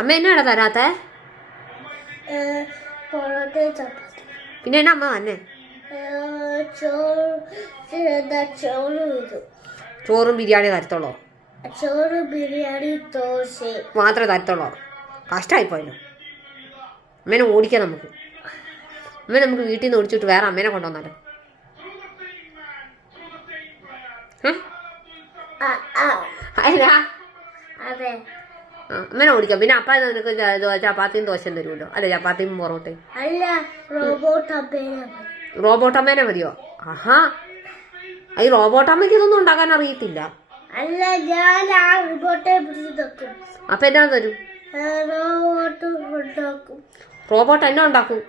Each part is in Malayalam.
അമ്മ എന്നാടാ തരാത്തെ? പിന്നെ എന്നാ അമ്മ തന്നെ? ചോറും ബിരിയാണി തരത്തുള്ളോ? ചോറ് ബിരിയാണി ദോശ മാത്രമേ തരത്തുള്ളോ? കഷ്ടമായിപ്പോയല്ലോ. അമ്മേനെ ഓടിക്കാം നമുക്ക്. അമ്മ നമുക്ക് വീട്ടിൽ നിന്ന് ഓടിച്ചിട്ട് വേറെ അമ്മേനെ കൊണ്ടുവന്നാലോ? അതെ അമ്മേനെ ഓടിക്കാം. പിന്നെ അപ്പ നിനക്ക് ചപ്പാത്തിയും ദോശയും തരുമല്ലോ. അല്ലെ ചപ്പാത്തിയും പൊറോട്ടയും. അല്ല റോബോട്ട് അമ്മേനെ മതിയോ? ആഹാ, ഈ റോബോട്ട് അമ്മയ്ക്ക് ഇതൊന്നും ഉണ്ടാക്കാൻ അറിയത്തില്ല. അല്ല ഞാൻ ആ റോബോട്ടെ പിടിച്ചു. അപ്പൊ എന്നാ തരും? റോബോട്ട് എന്നാ ഉണ്ടാക്കും?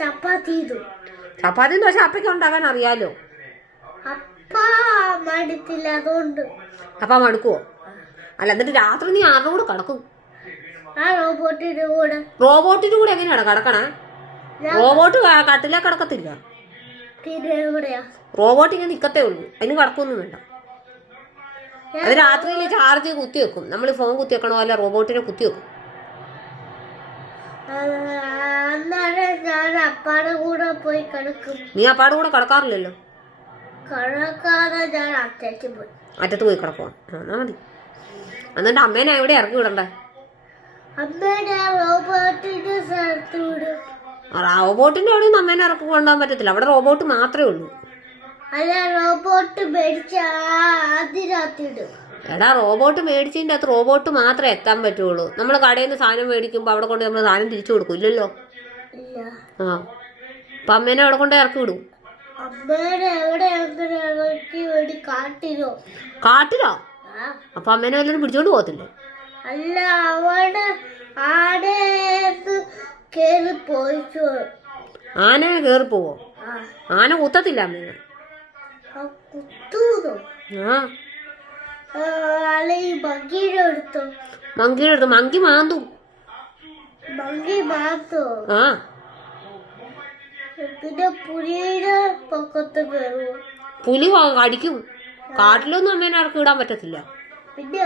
ചപ്പാത്തിയും ദോശ അപ്പയ്ക്ക് ഉണ്ടാക്കാൻ അറിയാലോ. മടുത്തില്ല അതുകൊണ്ട്. അപ്പ മടുക്കുവോ? അല്ല എന്നിട്ട് രാത്രി നീ ആരുടെ കൂടെ കിടക്കും? റോബോട്ടിന്റെ കൂടെ എങ്ങനെയാണ് കിടക്കണേ? റോബോട്ട് കട്ടിലേ കിടക്കത്തില്ല. റോബോട്ട് ഇങ്ങനെ നിക്കത്തേ ഉള്ളൂ, അതിന് കിടക്കൊന്നും വേണ്ട. അത് രാത്രിയിൽ ചാർജ് കുത്തി വെക്കും. നമ്മൾ ഫോൺ കുത്തി വെക്കണോ അല്ല റോബോട്ടിനെ കുത്തി വെക്കും. നീ അപ്പാടെ കൂടെ കിടക്കാറില്ലല്ലോ. അറ്റത്ത് പോയി കിടക്കുവാ. എന്നാ മതി. എന്നിട്ട് അമ്മേനെ എവിടെ ഇറക്കി വിടണ്ടേ? റോബോട്ടിന്റെ അവിടെ ഒന്നും അമ്മേനെ ഇറക്കി കൊണ്ടുപോകാൻ പറ്റത്തില്ല. അവിടെ റോബോട്ട് മാത്രമേ ഉള്ളൂ. എടാ റോബോട്ട് മേടിച്ചതിന്റെ അകത്ത് റോബോട്ട് മാത്രമേ എത്താൻ പറ്റുള്ളൂ. നമ്മൾ കടയിൽ നിന്ന് സാധനം മേടിക്കുമ്പോ അവിടെ കൊണ്ട് നമ്മൾ സാധനം തിരിച്ചു കൊടുക്കും. ഇല്ലല്ലോ. ആ അപ്പൊ അമ്മേനെ അവിടെ കൊണ്ട് ഇറക്കി വിടും. കാട്ടിലോ? അപ്പൊ അമ്മേനെ വല്ലതും പിടിച്ചോണ്ട് പോകത്തില്ലേ? അല്ല അവിടെ ആന കേറി പോവോ? ആന കുത്തത്തില്ല അമ്മേനെ. മങ്കിയുടെ അടുത്ത് മങ്കി മാന്തും. ആ പിന്നെ പുലിയുടെ പുലി കടിക്കും. കാട്ടിലൊന്നും അമ്മേനെ ഇറക്കി വിടാൻ പറ്റത്തില്ല. പിന്നെ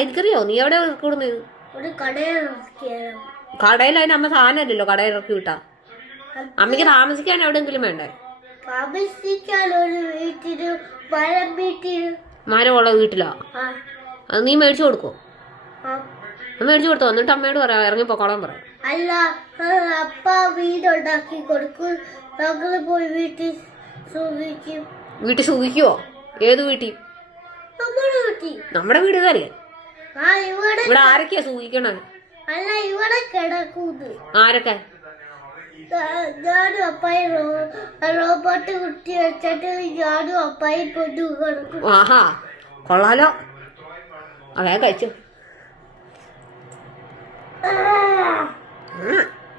എനിക്കറിയോ നീ എവിടെ ഇറക്കി വിടുന്നത്? കടയിൽ അതിന് അമ്മ സാധനമല്ലല്ലോ കടയിൽ ഇറക്കി വിട്ടാ. അമ്മയ്ക്ക് താമസിക്കാൻ എവിടെയെങ്കിലും വേണ്ടേ? മരമുള്ള വീട്ടിലോ? അത് നീ മേടിച്ചു കൊടുക്കോ? മേടിച്ചു കൊടുത്തോ? എന്നിട്ട് അമ്മയോട് പറയാം ഇറങ്ങിപ്പോക്കോളാൻ പറയാം. അല്ല അപ്പ വീടുണ്ടാക്കി കൊടുക്കും. ഞങ്ങള് പോയി വീട്ടിൽ സൂക്ഷിക്കും. വീട്ടിൽ സൂക്ഷിക്കുവോ? ഏത് വീട്ടിൽ? നമ്മുടെ വീട് തന്നെ. ഇവിടെ ആരൊക്കെയാ സൂക്ഷിക്കണേ? അല്ല ഇവിടെ കിടക്കൂത്. ആരൊക്കെ? ഞാനും അപ്പായും റോബോട്ട് കുട്ടി വെച്ചിട്ട് ഞാനും അപ്പായും പൊന്നു കിടക്കും. ആഹാ കൊള്ളാലോ. വേഗം കഴിച്ചു.